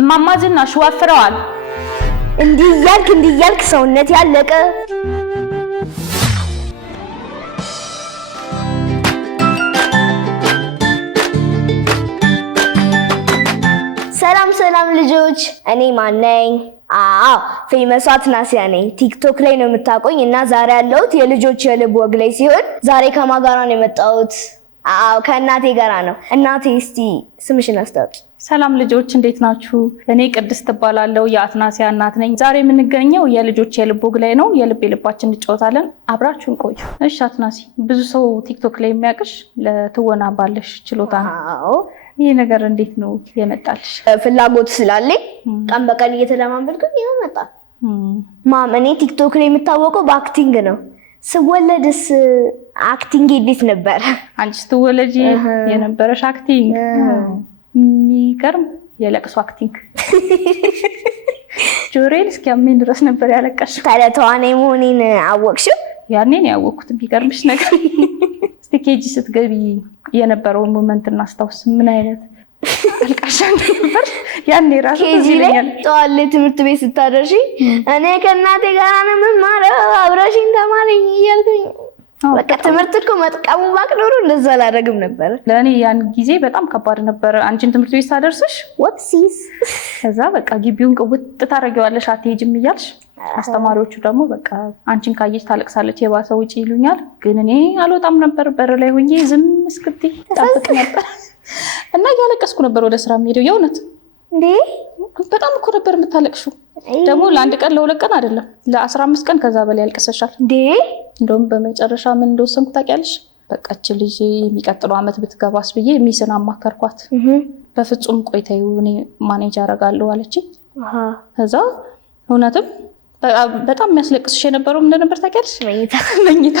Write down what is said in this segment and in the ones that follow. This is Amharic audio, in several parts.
እማማ ዝናሽ ወፍረዋል። እንዲህ እያልክ ሰውነት ያለቀ ሰላም ልጆች፣ እኔ ማን ነኝ? ፌመሷ አትናሲያ ነኝ። ቲክቶክ ላይ ነው የምታውቁኝ እና ዛሬ ያለሁት የልጆች የልብ ወግ ላይ ሲሆን ዛሬ ከማን ጋር ነው የመጣሁት? ከእናቴ ጋር ነው። እናቴ እስቲ ስምሽን አስታውቂ። ሰላም ልጆች እንዴት ናችሁ? እኔ ቅድስት እባላለሁ፣ የአትናሲያ እናት ነኝ። ዛሬ የምንገኘው የልጆች የልብ ወግ ላይ ነው። የልባችን እንጫወታለን። አብራችሁን ቆዩ። እሺ አትናሲ፣ ብዙ ሰው ቲክቶክ ላይ የሚያውቅሽ ለትወና ባለሽ ችሎታ ነው። ይሄ ነገር እንዴት ነው የመጣልሽ? ፍላጎት ስላለኝ ቀን በቀን እየተለማመድኩኝ ይሄው መጣ። ማም እኔ ቲክቶክ ላይ የምታወቀው በአክቲንግ ነው። ስወለድስ አክቲንግ እንዴት ነበር? አንቺ ስትወለጂ የነበረሽ አክቲንግ የሚገርም የለቅሶ አክቲንግ ጆሮዬን እስኪያመኝ ድረስ ነበር ያለቀሽው። ታዲያ ተዋናይ መሆኔን አወቅሽው? ያኔ ነው ያወቅኩት። የሚገርምሽ ነገር እስቲ ኬጂ ስትገቢ የነበረውን ሞመንት እናስታውስ። ምን አይነት አልቃሻ ነበር ያኔ ራሱ ኬጂ ላይ ጠዋት ላይ ትምህርት ቤት ስታደርሺ እኔ ከእናቴ ጋር ነው የምማረው አብረሽኝ ተማሪኝ እያልኩኝ በቃ ትምህርት እኮ መጥቀሙ ባቅኖሩ እንደዛ አላደርግም ነበር። ለእኔ ያን ጊዜ በጣም ከባድ ነበር። አንቺን ትምህርት ቤት ሳደርስሽ ወጥሲስ ከዛ በቃ ግቢውን ቅውጥ ታደርጊዋለሽ አትሄጂም እያልሽ አስተማሪዎቹ ደግሞ በቃ አንቺን ካየች ታለቅሳለች የባሰ ውጪ ይሉኛል። ግን እኔ አልወጣም ነበር። በር ላይ ሆኜ ዝም እስክትይ ጠብቅ ነበር እና እያለቀስኩ ነበር ወደ ስራ የምሄደው። የእውነት እንዴ በጣም እኮ ነበር የምታለቅሽው። ደግሞ ለአንድ ቀን ለሁለት ቀን አይደለም ለ15 ቀን ከዛ በላይ ያልቀሰሻል እንዴ። እንደውም በመጨረሻ ምን እንደወሰንኩ ታውቂያለሽ? በቃች ልጅ የሚቀጥለው ዓመት ብትገባስ ብዬ ሚስን አማከርኳት። በፍጹም ቆይተው እኔ ማኔጅ አደርጋለሁ አለችኝ። ከዛ እውነትም በጣም የሚያስለቅስሽ የነበረው ምን ነበር ታውቂያለሽ? መኝታ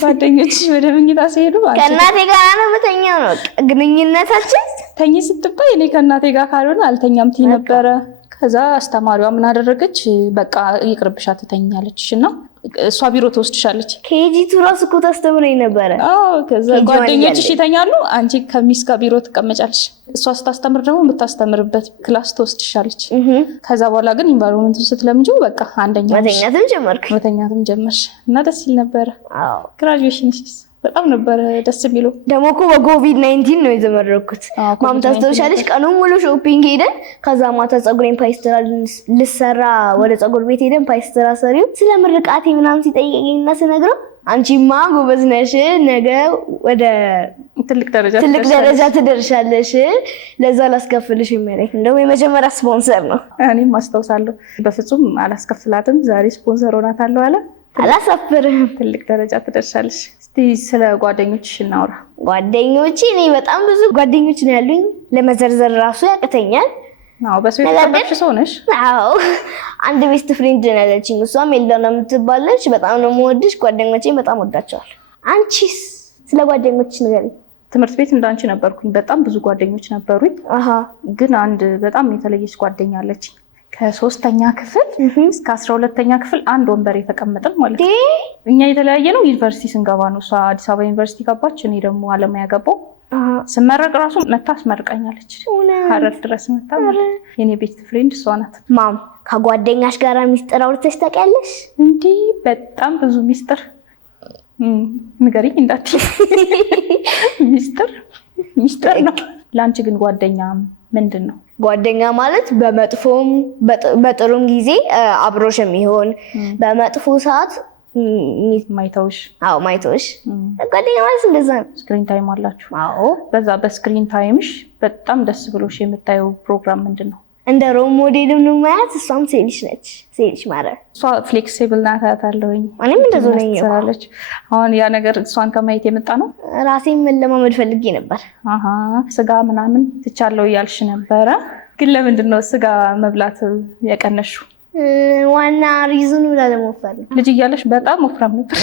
ጓደኞችሽ ወደ መኝታ ሲሄዱ ከእናቴ ጋር ነው የምተኛው ነው ግንኙነታችን። ተኝ ስትባይ እኔ ከእናቴ ጋር ካልሆነ አልተኛም ትይ ነበረ። ከዛ አስተማሪዋ ምን አደረገች? በቃ ይቅርብሽ አትተኛለችሽ እና እሷ ቢሮ ትወስድሻለች። ኬጂቱ ራሱ እኮ ታስተምረኝ ነበረ። ከዛ ጓደኞችሽ ይተኛሉ፣ አንቺ ከሚስ ጋር ቢሮ ትቀመጫለሽ። እሷ ስታስተምር ደግሞ የምታስተምርበት ክላስ ትወስድሻለች። ከዛ በኋላ ግን ኢንቫይሮንመንቱን ስትለምጂው በቃ አንደኛ መተኛትም ጀመርሽ እና ደስ ይል ነበረ። ግራጁዌሽንሽስ በጣም ነበረ ደስ የሚለው። ደግሞ እኮ በኮቪድ-19 ነው የተመረኩት። ማም ታስታውሻለሽ? ቀኑን ሙሉ ሾፒንግ ሄደን ከዛ ማታ ፀጉሬን ፓይስተራ ልሰራ ወደ ፀጉር ቤት ሄደን ፓይስተራ ሰሪው ስለ ምርቃቴ ምናምን ሲጠይቀኝና ስነግረው አንቺማ ጎበዝ ነሽ፣ ነገ ወደ ትልቅ ደረጃ ትደርሻለሽ፣ ለዛ ላስከፍልሽ የሚያለኝ እንደውም የመጀመሪያ ስፖንሰር ነው። እኔም አስታውሳለሁ። በፍጹም አላስከፍላትም፣ ዛሬ ስፖንሰር ሆናታለሁ አለ። አላሳፍርም፣ ትልቅ ደረጃ ትደርሻለሽ። እስቲ ስለ ጓደኞችሽ እናውራ። ጓደኞቼ እኔ በጣም ብዙ ጓደኞች ነው ያሉኝ፣ ለመዘርዘር ራሱ ያቅተኛል። በሰው የተከበርሽ ሰው ነሽ። አንድ ቤስት ፍሬንድ ነው ያለችኝ፣ እሷም ኤልዳና የምትባለች። በጣም ነው የምወድሽ፣ ጓደኞቼን በጣም ወዳቸዋለሁ። አንቺስ ስለ ጓደኞችሽ ንገሪኝ። ትምህርት ቤት እንዳንቺ ነበርኩኝ፣ በጣም ብዙ ጓደኞች ነበሩኝ። ግን አንድ በጣም የተለየች ጓደኛ አለችኝ። ከ3ኛ ክፍል እስከ 12ኛ ክፍል አንድ ወንበር የተቀመጠን ማለት ነው። እኛ የተለያየ ነው ዩኒቨርሲቲ ስንገባ ነው። እሷ አዲስ አበባ ዩኒቨርሲቲ ገባች፣ እኔ ደግሞ አለማያ ገባሁ። ስመረቅ ራሱ መታ አስመርቀኛለች፣ ሀረር ድረስ መታ። የኔ ቤስት ፍሬንድ እሷ ናት። ማም ከጓደኛሽ ጋር ሚስጥር አውርተሽ ታውቂያለሽ? እንዲህ በጣም ብዙ ሚስጥር ንገሪኝ እንዳትዪ። ሚስጥር ነው። ለአንቺ ግን ጓደኛ ምንድን ነው? ጓደኛ ማለት በመጥፎም በጥሩም ጊዜ አብሮሽ የሚሆን በመጥፎ ሰዓት ማይተውሽ። ማይተውሽ ጓደኛ ማለት እንደዛ ነው። ስክሪን ታይም አላችሁ? በዛ በስክሪን ታይምሽ በጣም ደስ ብሎሽ የምታየው ፕሮግራም ምንድን ነው? እንደ ሮል ሞዴልም ነው ማያት። እሷም ሴልሽ ነች። ሴልሽ ማለት እሷ ፍሌክሲብል ናት አያታለሁኝ። እኔም እንደዛ ነኝ። አሁን ያ ነገር እሷን ከማየት የመጣ ነው። ራሴን መለማመድ ፈልጌ ነበር። ስጋ ምናምን ትቻለው እያልሽ ነበረ። ግን ለምንድን ነው ስጋ መብላት የቀነሽው? ዋና ሪዝኑ ላለመወፈር ነው። ልጅ እያለሽ በጣም ወፍራም ነበር።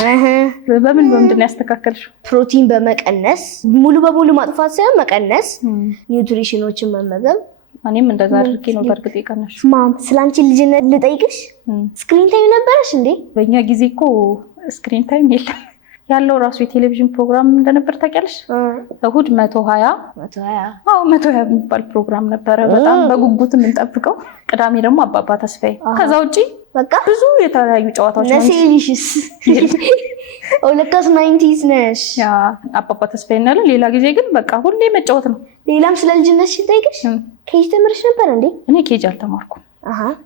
በምንድን ነው ያስተካከልሽው? ፕሮቲን በመቀነስ ሙሉ በሙሉ ማጥፋት ሳይሆን መቀነስ፣ ኒውትሪሽኖችን መመገብ። እኔም እንደዛ አድርጌ ነው በእርግጥ የቀነሽው። ማም ስላንቺ ልጅነት ልጠይቅሽ፣ ስክሪን ታይም ነበረሽ እንዴ? በእኛ ጊዜ እኮ ስክሪን ታይም የለም። ያለው ራሱ የቴሌቪዥን ፕሮግራም እንደነበር ታውቂያለሽ? እሁድ 120 120 የሚባል ፕሮግራም ነበረ። በጣም በጉጉት የምንጠብቀው። ቅዳሜ ደግሞ አባባ ተስፋዬ። ከዛ ውጪ በቃ ብዙ የተለያዩ ጨዋታዎች ነው። ነሲሊሽስ ኦለካስ 90s ነሽ። ያ አባባ ተስፋዬ እና ሌላ ጊዜ ግን በቃ ሁሌ መጫወት ነው። ሌላም ስለ ልጅነትሽ ጠይቅሽ። ኬጂ ተምርሽ ነበር እንዴ? እኔ ኬጂ አልተማርኩም።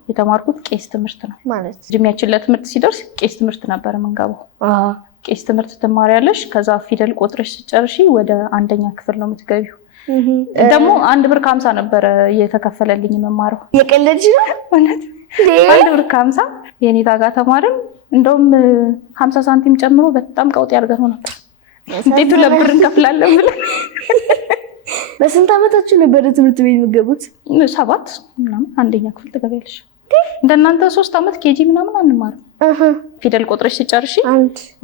የተማርኩት ቄስ ትምህርት ነው። ማለት እድሜያችን ለትምህርት ሲደርስ ቄስ ትምህርት ነበር የምንገባው። ቄስ ትምህርት ትማሪያለሽ። ከዛ ፊደል ቆጥረሽ ስጨርሺ ወደ አንደኛ ክፍል ነው የምትገቢው። ደግሞ 1 ብር ከ50 ነበረ እየተከፈለልኝ መማረው። የቀለድሽ ነው ማለት 1 ብር ከ50 የኔታ ጋር ተማርን። እንደውም 50 ሳንቲም ጨምሮ በጣም ቀውጥ ያርገው ነበር። እንዴት ለብር እንከፍላለን ብለን። በስንት ዓመታችሁ ነበር ትምህርት ቤት የምትገቡት? 7 ምናምን አንደኛ ክፍል ትገቢያለሽ። እንደናንተ 3 ዓመት ኬጂ ምናምን አንማርም። ፊደል ቆጥረሽ ሲጨርሺ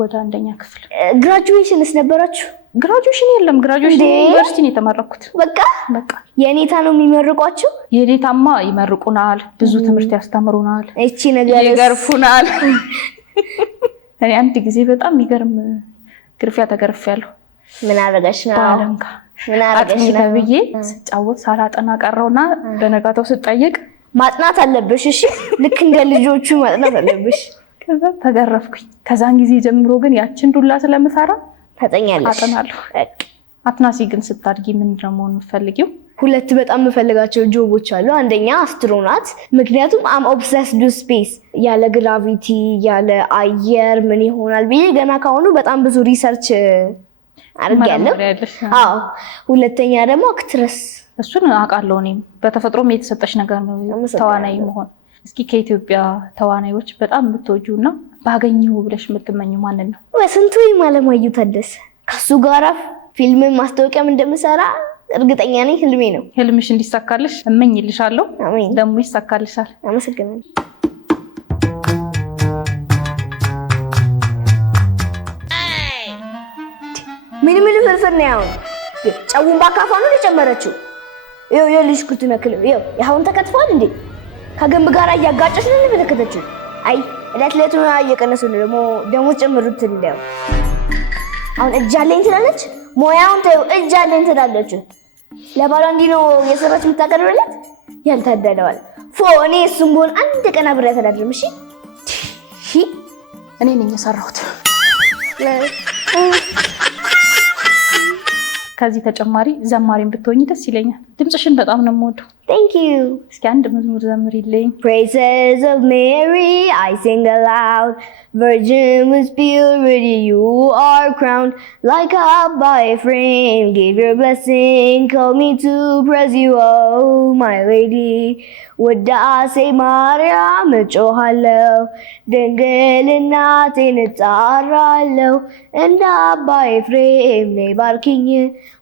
ወደ አንደኛ ክፍል። ግራጁዌሽንስ ነበራችሁ? ግራጁዌሽን የለም። ግራጁዌሽን ዩኒቨርሲቲ ነው የተመረኩት። በቃ የኔታ ነው የሚመርቋችሁ? የኔታማ ይመርቁናል፣ ብዙ ትምህርት ያስተምሩናል፣ እቺ ነገር ይገርፉናል። እኔ አንድ ጊዜ በጣም የሚገርም ግርፊያ ተገርፌያለሁ። ምን አረጋሽ ነው? ባለንካ ምን አረጋሽ ነው ተብዬ ስጫወት ሳላጠና ቀረውና በነጋታው ስጠይቅ ማጥናት አለብሽ። እሺ ልክ እንደ ልጆቹ ማጥናት አለብሽ። ከዛ ተገረፍኩኝ። ከዛን ጊዜ ጀምሮ ግን ያችን ዱላ ስለምፈራ ታጠኛለሽ? አጠናለሁ። አትናሲ ግን ስታድጊ ምን ደግሞ የምትፈልጊው? 2 በጣም የምፈልጋቸው ጆቦች አሉ። አንደኛ አስትሮናት፣ ምክንያቱም አም ኦብሰስድ ዊዝ ስፔስ። ያለ ግራቪቲ ያለ አየር ምን ይሆናል ብዬ ገና ካሁኑ በጣም ብዙ ሪሰርች አድርጌያለሁ። አዎ። ሁለተኛ ደግሞ አክትረስ። እሱን አውቃለሁ። እኔም በተፈጥሮም የተሰጠሽ ነገር ነው ተዋናይ መሆን። እስኪ ከኢትዮጵያ ተዋናዮች በጣም የምትወጂው እና ባገኘው ብለሽ የምትመኘው ማንን ነው? በስንቱ አለማየሁ ታደሰ። ከሱ ጋራ ፊልም ማስታወቂያም እንደምሰራ እርግጠኛ ነኝ። ህልሜ ነው። ህልምሽ እንዲሳካልሽ እመኝልሻለሁ። ደግሞ ይሳካልሻል። አመሰግናለሁ። ምን ፍርፍር ነው ያው? ጨውን ባካፋ ነው የጨመረችው። ይኸው የልጅ ኩት ነክል ይኸው ያሁን ተከትፏል እንዴ? ከገንብ ጋር እያጋጨች ነው የተመለከተችው። አይ እለት ነው እየቀነሱ ነው ደግሞ ጨምሩት እንደው አሁን እጅ አለኝ ትላለች። ሞያውን ተው እጅ አለኝ ትላለች። ለባሏ እንዲህ ነው የሰራች የምታቀርብለት። ያልታደለዋል እኔ እሱም ቢሆን አንድ ቀን አብሬ አተዳድርም። እሺ እኔ ነኝ የሰራሁት። ከዚህ ተጨማሪ ዘማሪን ብትሆኚ ደስ ይለኛል። ድምጽሽን በጣም ነው የምወደው። Thank you. እስኪ አንድ መዝሙር ዘምሪልኝ። Praises of Mary I sing aloud. Virgin with purity you are crowned. Like up by a frame give your blessing. Call me to praise you, oh my lady. ውዳሴ ማርያም እጮሃለሁ፣ ድንግል እናቴን እጣራለሁ። እንደ አባ ኤፍሬም ነይ ባርኪኝ፣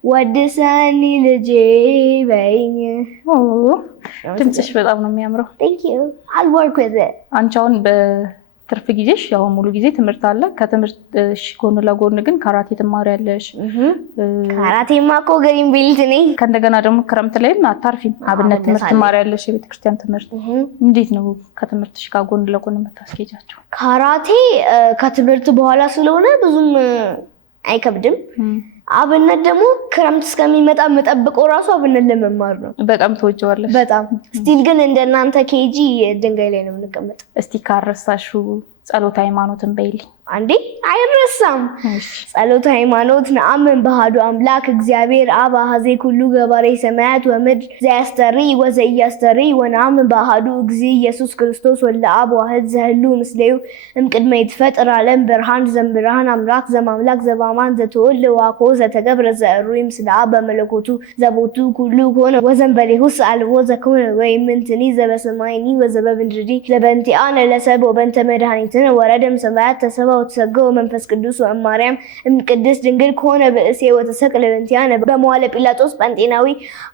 ወድሰኒ ልጄ በይኝ። ድምፅሽ በጣም ነው የሚያምረው። Thank you. I'll work with it. አንቺ አሁን በትርፍ ጊዜሽ ያው ሙሉ ጊዜ ትምህርት አለ። ከትምህርትሽ ጎን ለጎን ግን ካራቴ ትማሪያለሽ። ካራቴማ እኮ ግሪን ቤልት ነኝ። ከእንደገና ደግሞ ክረምት ላይም አታርፊም፣ አብነት ትምህርት ትማሪያለሽ፣ የቤተክርስቲያን ትምህርት። እንዴት ነው ከትምህርትሽ ጋር ጎን ለጎን የምታስኬጃቸው? ካራቴ ከትምህርት በኋላ ስለሆነ ብዙም አይከብድም። አብነት ደግሞ ክረምት እስከሚመጣ መጠብቀው ራሱ አብነት ለመማር ነው። በጣም ተወጀዋለሽ? በጣም ስቲል ግን እንደናንተ ኬጂ ድንጋይ ላይ ነው የምንቀመጠው። እስቲ ካረሳሹ ጸሎተ ሃይማኖትን በይልኝ። አንዴ አይረሳም። ጸሎተ ሃይማኖት ነአምን በአሐዱ አምላክ እግዚአብሔር አብ አሐዜ ኩሉ ገባሬ ሰማያት ወምድር ዘያስተሪ ወዘያስተሪ ወነአምን በአሐዱ እግዚእ ኢየሱስ ክርስቶስ ወልደ አብ ዋሕድ ዘህሉ ምስሌው እምቅድመ ይትፈጠር ዓለም ብርሃን ዘእምብርሃን አምላክ ዘማምላክ ዘበአማን ዘተወልደ ዋኮ ዘተገብረ ዘእሩይ ምስለ አብ በመለኮቱ ዘቦቱ ኩሉ ኮነ ወዘእምበሌሁስ አልቦ ዘኮነ ወይምንትኒ ዘበሰማይኒ ወዘበምድሪ ለበእንቲአነ ለሰብእ ወበእንተ መድኃኒትነ ወረደም ሰማያት ተሰብአ ወተሰገወ መንፈስ ቅዱስ ወእማርያም እምቅድስት ድንግል ከሆነ በእሴ ወተሰቅለ በእንቲአነ በመዋዕለ ጲላጦስ ጳንጤናዊ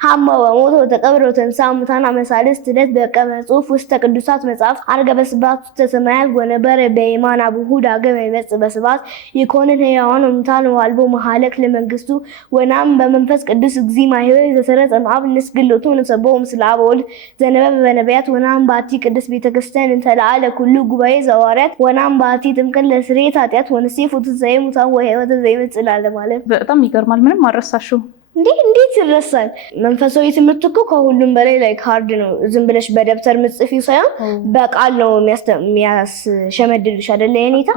ሀመ ወሞተ ወተቀብረ ወተንሥአ እሙታን አመሳልስት ዕለት በቀመ ጽሑፍ ውስተ ቅዱሳት መጽሐፍ ዐርገ በስብሐት ውስተ ሰማያት ወነበረ በየማነ አቡሁ ዳግመ ይመጽእ በስብሐት ይኮንን ሕያዋን ወሙታን ወአልቦ መሀለቅ ለመንግሥቱ ወነአምን በመንፈስ ቅዱስ እግዚእ ማኅበረ ዘተሰረጸ እምአብ ንስግሎቱ ወንሰብሖ ምስለ አብ ወወልድ ዘነበበ በነቢያት ወነአምን በአሐቲ ቅድስት ቤተ ክርስቲያን እንተ ለዓለ ኩሉ ጉባኤ ዘሐዋርያት ወነአምን በአሐቲ ጥምቀት ስርየት ኃጢአት ወንሴፉ ትንሣኤ ሙታን ወሕይወተ ዘይመጽእ ለዓለመ ዓለም። በጣም ይገርማል። ምንም አልረሳሽው። እንዴት ይረሳል? መንፈሳዊ ትምህርት እኮ ከሁሉም በላይ ላይክ ሃርድ ነው። ዝም ብለሽ በደብተር ምጽፊው ሳይሆን በቃል ነው የሚያስሸመድልሽ አይደለ? የኔታ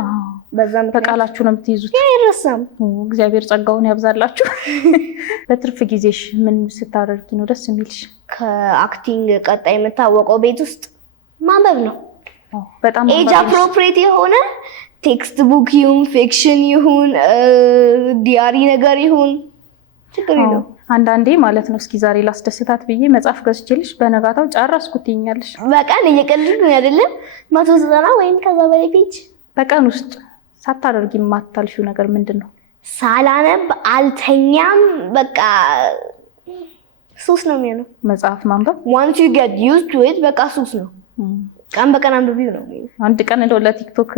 በዛም በቃላችሁ ነው የምትይዙት። አይረሳም። እግዚአብሔር ጸጋውን ያብዛላችሁ። በትርፍ ጊዜሽ ምን ስታደርጊ ነው ደስ የሚልሽ? ከአክቲንግ ቀጣይ የምታወቀው ቤት ውስጥ ማንበብ ነው። በጣም ኤጅ አፕሮፕሪየት የሆነ ቴክስት ቡክ ይሁን ፊክሽን ይሁን ዲያሪ ነገር ይሁን ችግር የለውም። አንዳንዴ ማለት ነው እስኪ ዛሬ ላስደስታት ብዬ መጽሐፍ ገዝቼልሽ በነጋታው ጨረስኩት ትይኛለሽ። በቀን እየቀለድኩ ነው አይደለም? 190 ወይም ከዛ በላይ ፔጅ በቀን ውስጥ ሳታደርጊ የማታልሺው ነገር ምንድን ነው? ሳላነብ አልተኛም። በቃ ሱስ ነው የሚሆነው መጽሐፍ ማንበብ። once you get used to it በቃ ሱስ ነው። ቀን በቀን አንብቢው ነው። አንድ ቀን እንደው ለቲክቶክ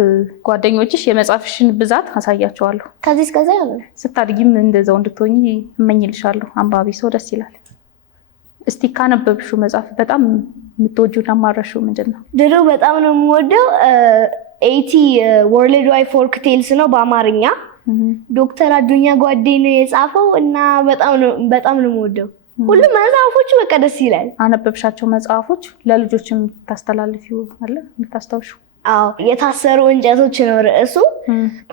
ጓደኞችሽ የመጽሐፍሽን ብዛት አሳያቸዋለሁ። ከዚህ እስከዛ ያለው ስታድጊም እንደዛው እንድትሆኚ እመኝልሻለሁ። አንባቢ ሰው ደስ ይላል። እስቲ ካነበብሽው መጽሐፍ በጣም የምትወጂውና ማረሽው ምንድን ነው? ድሮ በጣም ነው የምወደው 80 ወርልድ ዋይድ ፎልክ ቴልስ ነው በአማርኛ። ዶክተር አዱኛ ጓዴ ነው የጻፈው እና በጣም ነው የምወደው። ሁሉም መጽሐፎቹ በቃ ደስ ይላል። አነበብሻቸው መጽሐፎች ለልጆች የምታስተላልፊው አለ የምታስታውሹ? አዎ የታሰሩ እንጨቶች ነው ርዕሱ።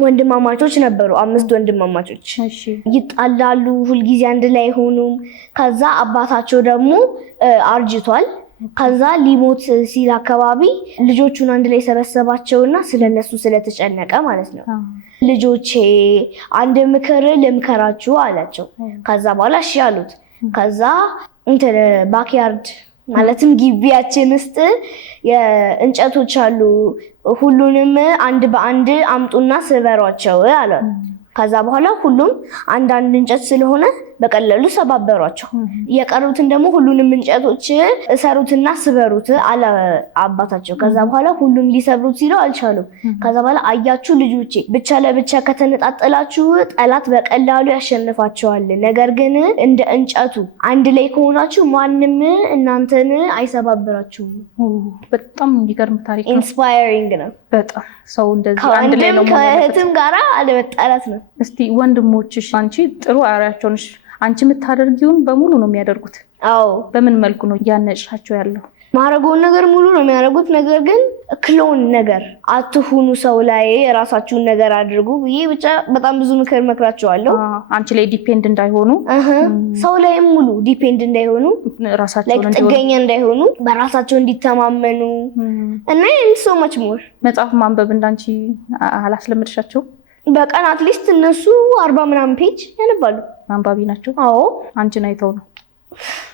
ወንድማማቾች ነበሩ፣ 5 ወንድማማቾች። ይጣላሉ፣ ሁልጊዜ አንድ ላይ አይሆኑም። ከዛ አባታቸው ደግሞ አርጅቷል። ከዛ ሊሞት ሲል አካባቢ ልጆቹን አንድ ላይ ሰበሰባቸውና ስለነሱ ስለተጨነቀ ማለት ነው ልጆቼ አንድ ምክር ልምከራችሁ አላቸው። ከዛ በኋላ እሺ አሉት። ከዛ እንትን ባክያርድ ማለትም ግቢያችን ውስጥ የእንጨቶች አሉ፣ ሁሉንም አንድ በአንድ አምጡና ስበሯቸው አለ። ከዛ በኋላ ሁሉም አንዳንድ እንጨት ስለሆነ በቀላሉ ሰባበሯቸው። የቀሩትን ደግሞ ሁሉንም እንጨቶች እሰሩትና ስበሩት አለ አባታቸው። ከዛ በኋላ ሁሉም ሊሰብሩት ሲሉ አልቻሉም። ከዛ በኋላ አያችሁ ልጆቼ፣ ብቻ ለብቻ ከተነጣጠላችሁ ጠላት በቀላሉ ያሸንፋቸዋል። ነገር ግን እንደ እንጨቱ አንድ ላይ ከሆናችሁ ማንም እናንተን አይሰባብራችሁም። በጣም የሚገርም ታሪክ ነው። ኢንስፓየሪንግ ነው በጣም። ሰው እንደዚህ አንድ ላይ ነው ማለት ከእህትም ጋራ አለመጣላት ነው። እስቲ ወንድሞችሽ አንቺ ጥሩ አያቸው ነሽ። አንቺ የምታደርጊውን በሙሉ ነው የሚያደርጉት። አዎ። በምን መልኩ ነው ያነጫቸው ያለው? ማረገውን ነገር ሙሉ ነው የሚያደርጉት። ነገር ግን ክሎን ነገር አትሁኑ፣ ሰው ላይ የራሳችሁን ነገር አድርጉ ብዬ ብቻ በጣም ብዙ ምክር መክራቸዋለሁ። አንቺ ላይ ዲፔንድ እንዳይሆኑ፣ ሰው ላይም ሙሉ ዲፔንድ እንዳይሆኑ፣ ራሳቸውን ጥገኛ እንዳይሆኑ፣ በራሳቸው እንዲተማመኑ እና ሶ ማች ሞር። መጽሐፍ ማንበብ እንዳንቺ አላስለምድሻቸው? በቀን አትሊስት እነሱ 40 ምናምን ፔጅ ያነባሉ። አንባቢ ናቸው። አዎ። አንቺን አይተው ነው።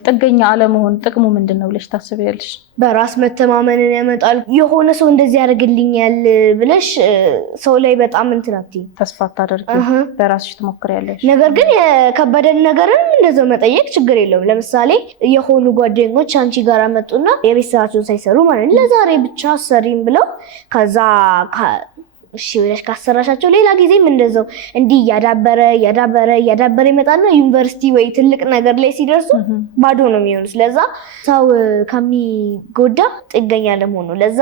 ጥገኛ አለመሆን ጥቅሙ ምንድን ነው ብለሽ ታስቢያለሽ? በራስ መተማመንን ያመጣል። የሆነ ሰው እንደዚህ ያደርግልኛል ብለሽ ሰው ላይ በጣም እንትን አትይ፣ ተስፋ አታደርጊ፣ በራስሽ ትሞክሪያለሽ። ነገር ግን የከበደን ነገርን እንደዛው መጠየቅ ችግር የለውም። ለምሳሌ የሆኑ ጓደኞች አንቺ ጋር መጡና የቤት ስራቸውን ሳይሰሩ ማለት ለዛሬ ብቻ አሰሪም ብለው ከዛ እሺ ብለሽ ካሰራሻቸው ሌላ ጊዜም እንደዛው እንዲህ እያዳበረ ይመጣና ዩኒቨርሲቲ ወይ ትልቅ ነገር ላይ ሲደርሱ ባዶ ነው የሚሆኑት። ለዛ ሰው ከሚጎዳ ጥገኛ ለመሆኑ ለዛ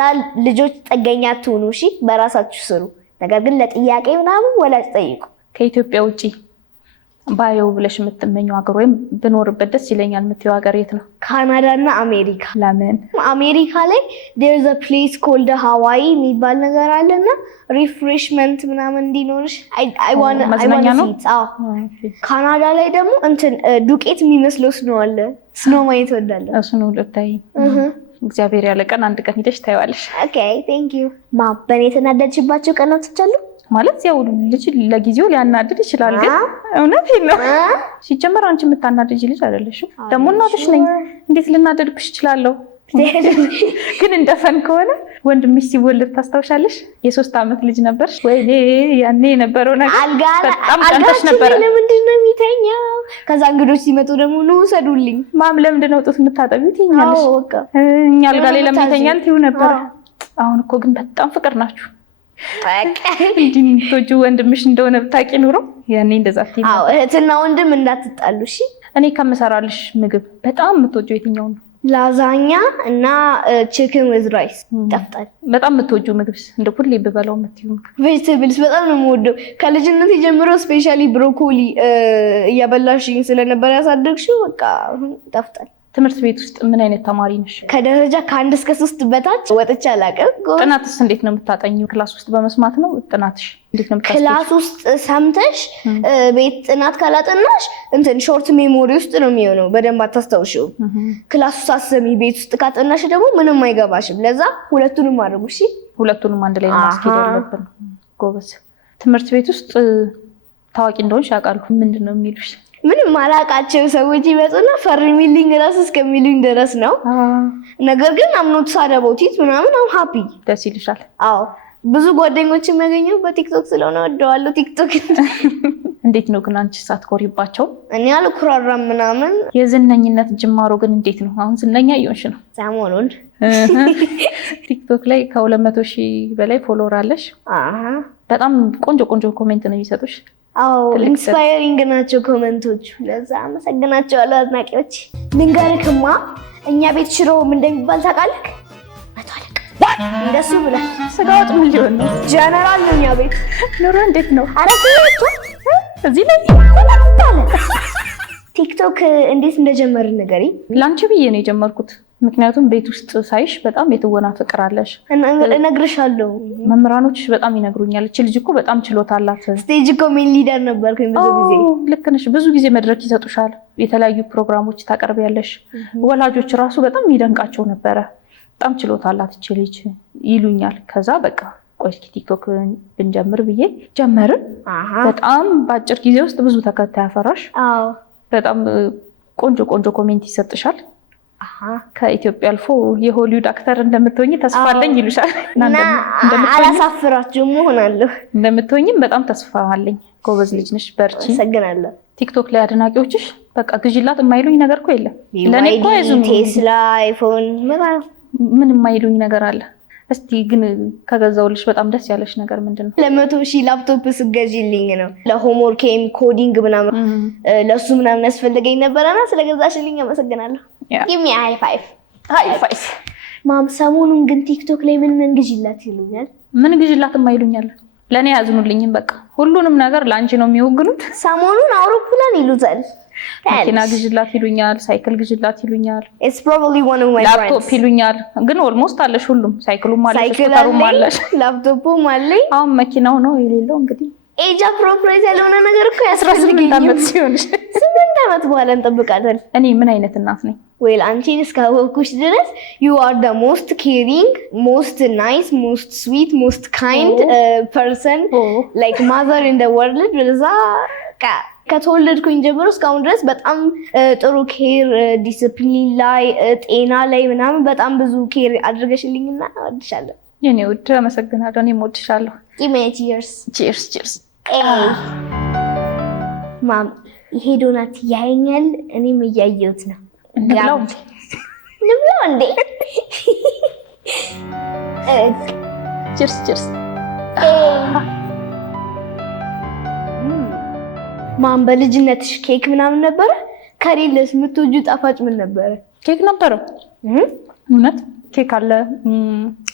ልጆች ጥገኛ አትሁኑ። እሺ በራሳችሁ ስሩ። ነገር ግን ለጥያቄ ምናምን ወላጅ ጠይቁ። ከኢትዮጵያ ውጪ ባየው ብለሽ የምትመኘው ሀገር ወይም ብኖርበት ደስ ይለኛል የምትይው ሀገር የት ነው? ካናዳ እና አሜሪካ። ለምን? አሜሪካ ላይ there's a place called ሃዋይ የሚባል ነገር አለና ሪፍሬሽመንት ምናምን እንዲኖርሽ I want to see. ካናዳ ላይ ደግሞ እንትን ዱቄት የሚመስለው ስኖ አለ። ስኖ ማየት እወዳለሁ። እሱን ልታይ እግዚአብሔር ያለ ቀን አንድ ቀን ሄደሽ ታይዋለሽ። ኦኬ ቴንክ ዩ ማ። በእኔ የተናደድሽባቸው ቀናቶች አሉ? ማለት ያው ልጅ ለጊዜው ሊያናድድ ይችላል፣ ግን እውነቴን ነው። ሲጀመር አንቺ የምታናድጂ ልጅ አይደለሽም። ደግሞ እናትሽ ነኝ፣ እንዴት ልናደድብሽ እችላለሁ? ግን እንደፈን ከሆነ ወንድምሽ ሲወለድ ታስታውሻለሽ? የ3 ዓመት ልጅ ነበርሽ። ወይኔ ያኔ የነበረው ነገር በጣም ቀንተሽ ነበር። ለምንድን ነው የሚተኛው? ከዛ እንግዶች ሲመጡ ደግሞ ነው ሰዱልኝ። ማም ለምንድን ነው ጡት የምታጠቢው ትይኛለሽ። እኛ አልጋ ላይ ለምን ይተኛል ትይው ነበር። አሁን እኮ ግን በጣም ፍቅር ናችሁ። እንዲምቶጁ ወንድምሽ እንደሆነ ብታውቂ ኑሮ ያኔ እንደዛ አትይም። አዎ እህትና ወንድም እንዳትጣሉ እሺ። እኔ ከምሰራልሽ ምግብ በጣም የምትወጂው የትኛው ነው? ላዛኛ እና ቺክን ዊዝ ራይስ ይጣፍጣል። በጣም የምትወጂው ምግብስ? እንደ ሁሌ ብበላው የምትይው ምግብ? ቬጅቴብልስ በጣም ነው የምወደው። ከልጅነት ጀምሮ ስፔሻሊ ብሮኮሊ እያበላሽኝ ስለነበር ያሳደግሽው በቃ ይጣፍጣል። ትምህርት ቤት ውስጥ ምን አይነት ተማሪ ነሽ? ከደረጃ ከ1 እስከ 3 በታች ወጥቼ አላውቅም። ጥናትስ እንዴት ነው የምታጠኚው? ክላስ ውስጥ በመስማት ነው? ጥናትሽ እንዴት ነው የምታስኬጂው? ክላስ ውስጥ ሰምተሽ ቤት ጥናት ካላጠናሽ እንትን ሾርት ሜሞሪ ውስጥ ነው የሚሆነው፣ በደንብ አታስታውሽው። ክላስ ውስጥ አሰሚ፣ ቤት ውስጥ ካጠናሽ ደግሞ ምንም አይገባሽም። ለዛ ሁለቱንም አድርጉ እሺ። ሁለቱንም አንድ ላይ ማስኬድ አለብን። ጎበዝ። ትምህርት ቤት ውስጥ ታዋቂ እንደሆንሽ ያውቃሉ። ምንድን ነው የሚሉሽ? ምንም ማላቃቸው ሰዎች ይመጡና ፈርሚልኝ ራስ እስከሚሉኝ ድረስ ነው። ነገር ግን አምኖት ሳደቦቲት ምናምን አም ሃፒ ደስ ይልሻል? አዎ ብዙ ጓደኞች የሚያገኘው በቲክቶክ ስለሆነ ወደዋለሁ ቲክቶክ። እንዴት ነው ግን አንቺ ሳትኮሪባቸው? እኔ አልኩራራም ምናምን። የዝነኝነት ጅማሮ ግን እንዴት ነው? አሁን ዝነኛ እየሆንሽ ነው ሰሞኑን። ቲክቶክ ላይ ከ200,000 በላይ ፎሎወር አለሽ። በጣም ቆንጆ ቆንጆ ኮሜንት ነው የሚሰጡሽ። አዎ ኢንስፓየሪንግ ናቸው ኮሜንቶቹ። ለዛ አመሰግናቸዋለሁ አድናቂዎች። ልንገርክማ እኛ ቤት ሽሮ ምን እንደሚባል ታውቃለህ? መቶ አለቃ እንደሱ ብለህ ስጋ ወጥ ምን ሊሆን ነው? ጀነራል ነው እኛ ቤት። ኑሮ እንዴት ነው? አረፈቱ እዚህ ላይ ቲክቶክ እንዴት እንደጀመርን ንገሪኝ። ላንቺ ብዬ ነው የጀመርኩት። ምክንያቱም ቤት ውስጥ ሳይሽ በጣም የትወና ፍቅር አለሽ። እነግርሻለሁ፣ መምህራኖች በጣም ይነግሩኛል። እቺ ልጅ እኮ በጣም ችሎታ አላት። ስቴጅ ኮሜዲ ሊደር ነበርኩኝ ብዙ ጊዜ። ልክ ነሽ። ብዙ ጊዜ መድረክ ይሰጡሻል፣ የተለያዩ ፕሮግራሞች ታቀርቢያለሽ። ወላጆች ራሱ በጣም ይደንቃቸው ነበረ። በጣም ችሎታ አላት እቺ ልጅ ይሉኛል። ከዛ በቃ ቆይ ቲክቶክ ብንጀምር ብዬ ጀመርን። በጣም በአጭር ጊዜ ውስጥ ብዙ ተከታይ አፈራሽ። በጣም ቆንጆ ቆንጆ ኮሜንት ይሰጥሻል። ከኢትዮጵያ አልፎ የሆሊውድ አክተር እንደምትሆኝ ተስፋ አለኝ ይሉሻል። አላሳፍራችሁም እሆናለሁ። እንደምትሆኝም በጣም ተስፋ አለኝ። ጎበዝ ልጅ ነሽ፣ በርቺ። አመሰግናለሁ። ቲክቶክ ላይ አድናቂዎችሽ በቃ ግዢላት የማይሉኝ ነገር እኮ የለም። ለኔ እኮ አይዙም። ቴስላ፣ አይፎን ምን የማይሉኝ ነገር አለ? እስቲ ግን ከገዛውልሽ በጣም ደስ ያለሽ ነገር ምንድን ነው? 100,000 ላፕቶፕ ስገዢልኝ ነው ለሆምወርኬም ኮዲንግ ምናምን ለሱ ምናምን ያስፈልገኝ ነበርና ስለገዛሽልኝ አመሰግናለሁ። ጊቭ ሚ ሃይ ፋይቭ። ማም ሰሞኑን ግን ቲክቶክ ላይ ምን ግዢላት ይሉኛል። ምን ግዢላት የማይሉኛል? ለኔ ያዝኑልኝም። በቃ ሁሉንም ነገር ለአንቺ ነው የሚወግኑት። ሰሞኑን አውሮፕላን ይሉታል፣ መኪና ግዢላት ይሉኛል፣ ሳይክል ግዢላት ይሉኛል፣ it's probably one of my friends ላፕቶፕ ይሉኛል። ግን ኦልሞስት አለሽ ሁሉም። ሳይክሉም አለሽ፣ ስኩተሩም አለሽ፣ ላፕቶፑም አለኝ። አሁን መኪናው ነው የሌለው። እንግዲህ ኤጅ አፕሮፕሪየት ያልሆነ ነገር እኮ 18 ዓመት ሲሆንሽ 8 ዓመት በኋላ እንጠብቃለን። እኔ ምን አይነት እናት ነኝ? ዌል አንቺን እስካወቅኩሽ ድረስ you are the most caring, most nice, most sweet, most kind person, like mother in the world. በዛ ከተወለድኩኝ ጀምሮ እስካሁን ድረስ በጣም ጥሩ ኬር፣ ዲሲፕሊን ላይ፣ ጤና ላይ ምናምን በጣም ብዙ ኬር አድርገሽልኝና እወድሻለሁ። የኔ ውድ አመሰግናለሁ። እኔም እወድሻለሁ። ቺርስ ቺርስ ቺርስ። ማም ይሄ ዶናት ያየኛል፣ እኔም እያየሁት ነው። እንብላው እንዴ? ቺርስ ቺርስ። ማም በልጅነትሽ ኬክ ምናምን ነበረ? ከሌለስ የምትወጂው ጣፋጭ ምን ነበረ? ኬክ ነበረ። እውነት ኬክ አለ።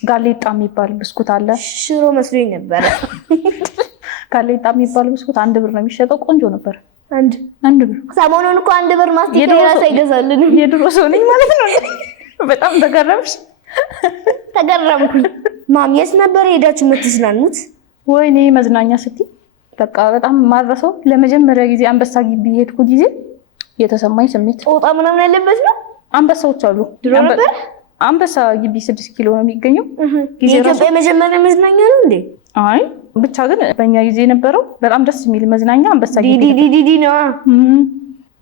ጋሌጣ የሚባል ብስኩት አለ። ሽሮ መስሎኝ ነበረ። ጋሌጣ የሚባል ብስኩት 1 ብር ነው የሚሸጠው። ቆንጆ ነበር። አንድ ብር። ሰሞኑን እኮ 1 ብር ማስቲካ የራሱ አይገዛልንም። የድሮ ሰው ነኝ ማለት ነው። በጣም ተገረምሽ? ተገረምኩኝ። ማም የት ነበር ሄዳችሁ የምትዝናኑት? ወይኔ መዝናኛ ስትይ በቃ በጣም ማረሰው። ለመጀመሪያ ጊዜ አንበሳ ግቢ ሄድኩ ጊዜ የተሰማኝ ስሜት። ጦጣ ምናምን ያለበት ነው። አንበሳዎች አሉ። ድሮ ነበር አንበሳ ግቢ 6 ኪሎ ነው የሚገኘው። የኢትዮጵያ የመጀመሪያ መዝናኛ ነው እንዴ? አይ ብቻ ግን በእኛ ጊዜ የነበረው በጣም ደስ የሚል መዝናኛ አንበሳ ግቢ ዲዲዲዲ ነው።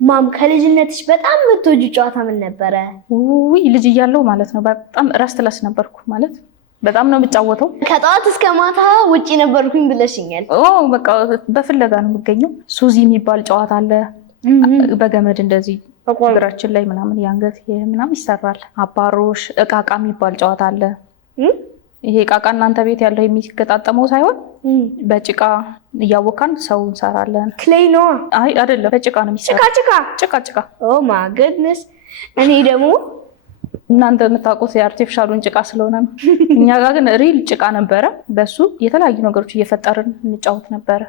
ማም ከልጅነትሽ በጣም የምትወጂው ጨዋታ ምን ነበረ? ውይ ልጅ እያለሁ ማለት ነው በጣም ረስትለስ ነበርኩ ማለት በጣም ነው የምጫወተው። ከጠዋት እስከ ማታ ውጪ ነበርኩኝ ብለሽኛል። በቃ በፍለጋ ነው የምገኘው። ሱዚ የሚባል ጨዋታ አለ። በገመድ እንደዚህ እግራችን ላይ ምናምን የአንገት ምናምን ይሰራል። አባሮሽ፣ እቃቃ የሚባል ጨዋታ አለ። ይሄ እቃቃ እናንተ ቤት ያለው የሚገጣጠመው ሳይሆን በጭቃ እያወካን ሰው እንሰራለን። ክሌይ ነው? አይ አይደለም፣ በጭቃ ነው የሚሰራው። ጭቃ ጭቃ። ኦ ማይ ጉድነስ። እኔ ደግሞ እናንተ የምታውቁት የአርቲፊሻሉን ጭቃ ስለሆነ ነው። እኛ ጋር ግን ሪል ጭቃ ነበረ። በሱ የተለያዩ ነገሮች እየፈጠርን እንጫወት ነበረ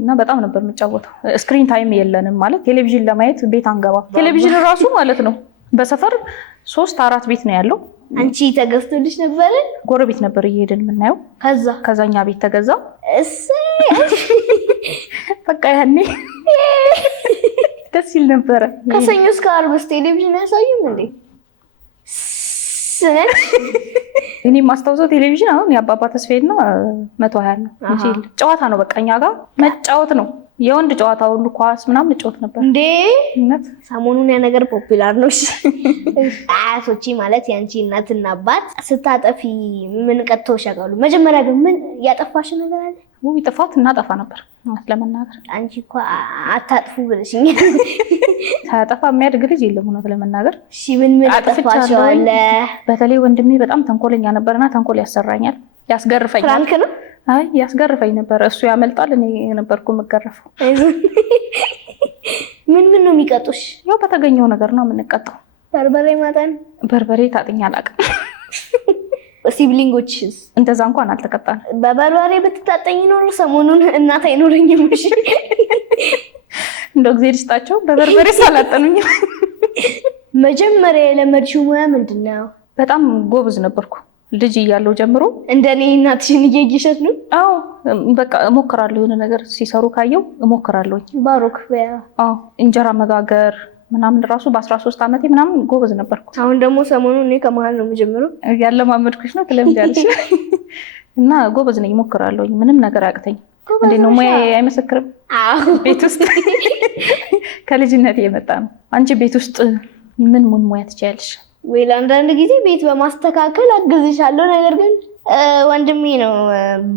እና በጣም ነበር የምጫወተው። ስክሪን ታይም የለንም ማለት ቴሌቪዥን ለማየት ቤት አንገባ። ቴሌቪዥን ራሱ ማለት ነው በሰፈር 3-4 ቤት ነው ያለው። አንቺ ተገዝቶልሽ ነበር? ጎረቤት ነበር እየሄድን የምናየው። ከዛኛ ቤት ተገዛ። በቃ ያኔ ደስ ይል ነበረ። ከሰኞ እስከ ዓርብ ቴሌቪዥን ያሳዩም እንዴ? እኔ ማስታወሰው ቴሌቪዥን አሁን የአባባ ተስፋዬና 120 ነው እንጂ ጨዋታ ነው። በቃ እኛ ጋር መጫወት ነው። የወንድ ጨዋታ ሁሉ ኳስ ምናምን እንጫወት ነበር እንዴ። ሰሞኑን ያ ነገር ፖፑላር ነው። አያቶቼ ማለት ያንቺ እናትና አባት ስታጠፊ ምን ቀጥተውሽ ያውቃሉ? መጀመሪያ ግን ምን ያጠፋሽ ነገር አለ? ውይ ጥፋት እናጠፋ ነበር ለመናገር። አንቺ እኮ አታጥፉ ብለሽኝ ሳያጠፋ የሚያድግ ልጅ የለም እውነት ለመናገር። እሺ ምን አጠፋሽው አለ? በተለይ ወንድሜ በጣም ተንኮለኛ ነበርና ተንኮል ያሰራኛል፣ ያስገርፈኛል። ፍራንክ ነው? አይ ያስገርፈኝ ነበር። እሱ ያመልጣል፣ እኔ ነበርኩ የምገረፈው። ምን ነው የሚቀጡሽ? ያው በተገኘው ነገር ነው የምንቀጣው። በርበሬ ማጠን? በርበሬ ታጥኛ አላውቅም። ሲብሊንጎችስ? እንደዛ እንኳን አልተቀጣንም። በበርበሬ ብትታጠኝ ኖር ሰሞኑን እናት አይኖረኝም። እሺ እንደው እግዚአብሔር ይስጣቸው በበርበሬ ሳላጠኑኝ። መጀመሪያ የለመድሽው ሙያ ምንድን ነው? በጣም ጎበዝ ነበርኩ ልጅ እያለሁ ጀምሮ። እንደኔ እናትሽን እየጌሸት ነው? አዎ በቃ እሞክራለሁ። የሆነ ነገር ሲሰሩ ካየው እሞክራለሁ። ባሮክ እንጀራ መጋገር ምናምን ራሱ በ13 ዓመቴ ምናምን ጎበዝ ነበርኩ። አሁን ደግሞ ሰሞኑን እኔ ከመሀል ነው የምጀምረው። ያለማመድኩሽ ነው ትለምጃለሽ። እና ጎበዝ ነኝ፣ እሞክራለሁ። ምንም ነገር አያቅተኝ። እንዴት ነው ሙያ አይመሰክርም? ቤት ውስጥ ከልጅነት የመጣ ነው። አንቺ ቤት ውስጥ ምን ሙያ ትችያለሽ? ወይ አንዳንድ ጊዜ ቤት በማስተካከል አግዝሻለሁ። ነገር ግን ወንድሜ ነው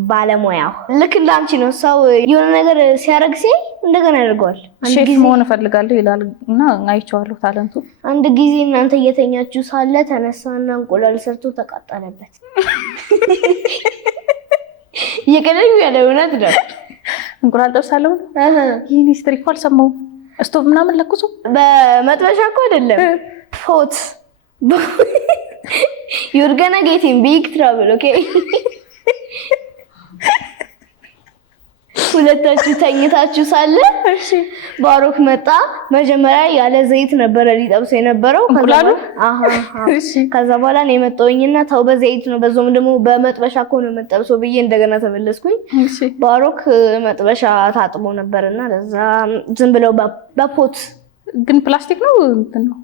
ባለሙያው። ልክ እንዳንቺ ነው። ሰው የሆነ ነገር ሲያደርግ ሲያይ እንደገና ያደርገዋል። ሼፍ መሆን እፈልጋለሁ ይላል እና አይቼዋለሁ ታለንቱ። አንድ ጊዜ እናንተ እየተኛችሁ ሳለ ተነሳና እንቁላል ሰርቶ ተቃጠለበት። የቀለኝ ያለ እውነት ነው። እንቁላል ጠብሳለሁ። ይህን ሂስትሪ እኮ አልሰማሁም። ስቶቭ ምናምን ለኩሶ በመጥበሻ እኮ አይደለም ፖት You're gonna get in big trouble, okay? ሁለታችሁ ተኝታችሁ ሳለ ባሮክ መጣ። መጀመሪያ ያለ ዘይት ነበረ ሊጠብሰው የነበረው እንቁላሉ። ከዛ በኋላ ነው የመጣውኝና ተው በዘይት ነው በዛውም ደግሞ በመጥበሻ እኮ ነው የምጠብሰው ብዬ እንደገና ተመለስኩኝ። ባሮክ መጥበሻ ታጥቦ ነበርና ለዛ ዝም ብለው በፖት ግን ፕላስቲክ ነው እንትን ነው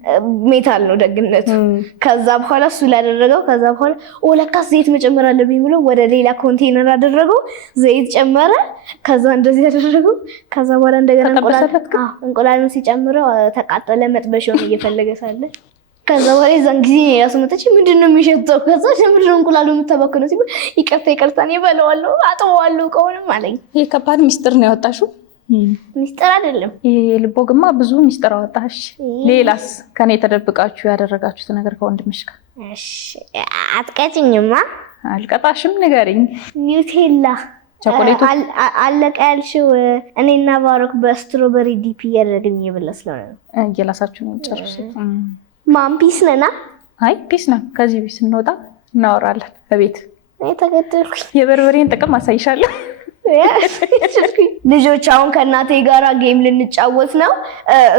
ሜታል ነው ደግነቱ። ከዛ በኋላ እሱ ላደረገው ከዛ በኋላ ለካስ ዘይት መጨመር አለብኝ ብሎ ወደ ሌላ ኮንቴነር አደረገው። ዘይት ጨመረ። ከዛ እንደዚህ ያደረገው። ከዛ በኋላ እንደገና እንቁላሉን ሲጨምረው ተቃጠለ። መጥበሻውን እየፈለገ ሳለ ከዛ በኋላ የዛን ጊዜ ራሱ መጣች። ምንድነው የሚሸተው? ከዛ ለምንድነው እንቁላሉ የምታበክነው ሲባል ይቅርታ እኔ በለዋለሁ አጥበዋለሁ ከሆነም አለኝ። ይሄ ከባድ ሚስጥር ነው ያወጣሽው። ሚስጥር አይደለም ልቦ ግማ ብዙ ሚስጥር አወጣሽ። ሌላስ ከኔ ተደብቃችሁ ያደረጋችሁት ነገር ከወንድምሽ ጋር? እሺ አትቀጭኝማ። አልቀጣሽም፣ ንገሪኝ። ኒውቴላ ቸኮሌቱ አለቀ ያልሽው እኔና ባሮክ በስትሮበሪ ዲፕ እያደረግን እየበላን ስለሆነ ነው። እየላሳችሁ ነው ጨርሱት። ማም ፒስ ነና? አይ ፒስ ነው። ከዚህ ቤት ስንወጣ እናወራለን። በቤት እኔ ተገደልኩ። የበርበሬን ጥቅም አሳይሻለሁ። ልጆች አሁን ከእናቴ ጋራ ጌም ልንጫወት ነው።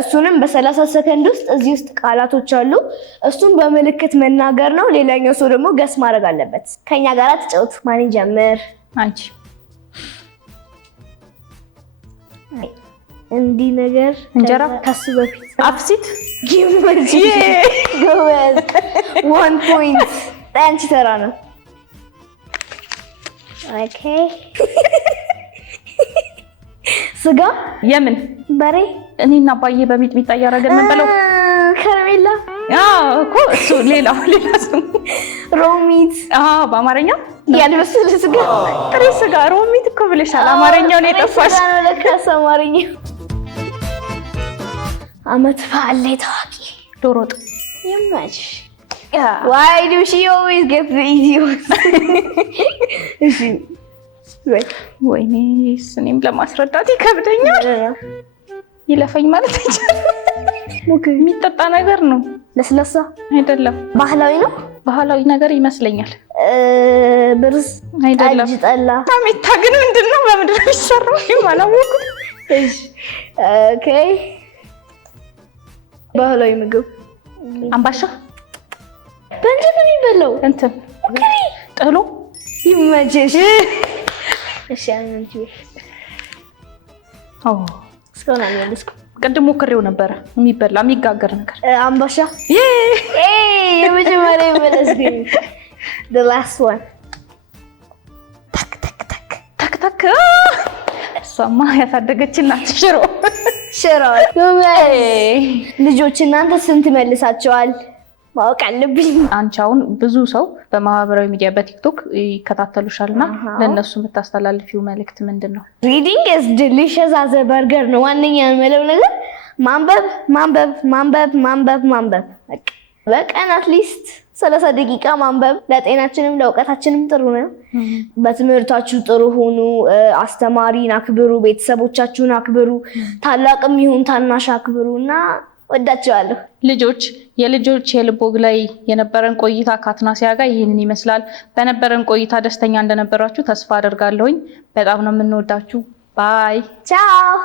እሱንም በ30 ሰከንድ ውስጥ እዚህ ውስጥ ቃላቶች አሉ። እሱን በምልክት መናገር ነው። ሌላኛው ሰው ደግሞ ገስ ማድረግ አለበት። ከኛ ጋራ ተጫወቱ። ማን ይጀምር? አንቺ። እንዲህ ነገር እንጀራ ከሱ በፊት አፍሲት ጊምጂ ጎበዝ 1 ፖይንት። አንቺ ተራ ነው። ኦኬ ስጋ የምን በሬ እኔና አባዬ በሚጥሚጣ እያደረገን ምን በለው ከረሜላ እኮ እሱ ሌላ ስሙ ሮሚት በአማርኛ ያልበሰለ ስጋ ጥሬ ስጋ ሮሚት እኮ ብለሻል። አማርኛው ነው የጠፋሽ። ለካስ አማርኛ አመት በዓል ላይ ታዋቂ ዶሮ ወጥ ይመች። Why do she always get the easy ones? ወይኔ እኔም ለማስረዳት ይከብደኛል። ይለፈኝ ማለት አይቻልም። የሚጠጣ ነገር ነው። ለስላሳ አይደለም። ባህላዊ ነው። ባህላዊ ነገር ይመስለኛል። ብርዝ አይደለም። ጠጅ፣ ጠላ። ታሜታ ግን ምንድነው? በምድር የሚሰራው አላወኩም። እሺ ኦኬ። ባህላዊ ምግብ አምባሻ በእንጀት የሚበላው እንትን ጥሎ ይመችሽ። እሺ አንቺ እስካሁን አልመለስኩም። ቅድም ሞክሬው ነበረ። የሚበላ የሚጋገር ነገር አምባሻ። የመጀመሪያ መለስኩኝ። the last one ታክ ታክ ታክ ታክ ታክ። እሷማ ያሳደገችላት ሽሮ ሽሮ። ልጆች እናንተ ስንት መልሳቸዋል? ማወቅ አለብኝ። አንቺ አሁን ብዙ ሰው በማህበራዊ ሚዲያ በቲክቶክ ይከታተሉሻልና ለነሱ የምታስተላልፊው መልእክት ምንድነው? reading is delicious as a burger ነው ዋነኛ የምለው ነገር። ማንበብ ማንበብ ማንበብ ማንበብ ማንበብ። በቀን አትሊስት 30 ደቂቃ ማንበብ ለጤናችንም ለእውቀታችንም ጥሩ ነው። በትምህርታችሁ ጥሩ ሁኑ። አስተማሪን አክብሩ፣ ቤተሰቦቻችሁን አክብሩ፣ ታላቅም ይሁን ታናሽ አክብሩና ወዳችኋለሁ። የልጆች የልብ ወግ ላይ የነበረን ቆይታ ከአትናሲያ ጋር ይህንን ይመስላል። በነበረን ቆይታ ደስተኛ እንደነበራችሁ ተስፋ አደርጋለሁኝ። በጣም ነው የምንወዳችሁ። ባይ ቻው።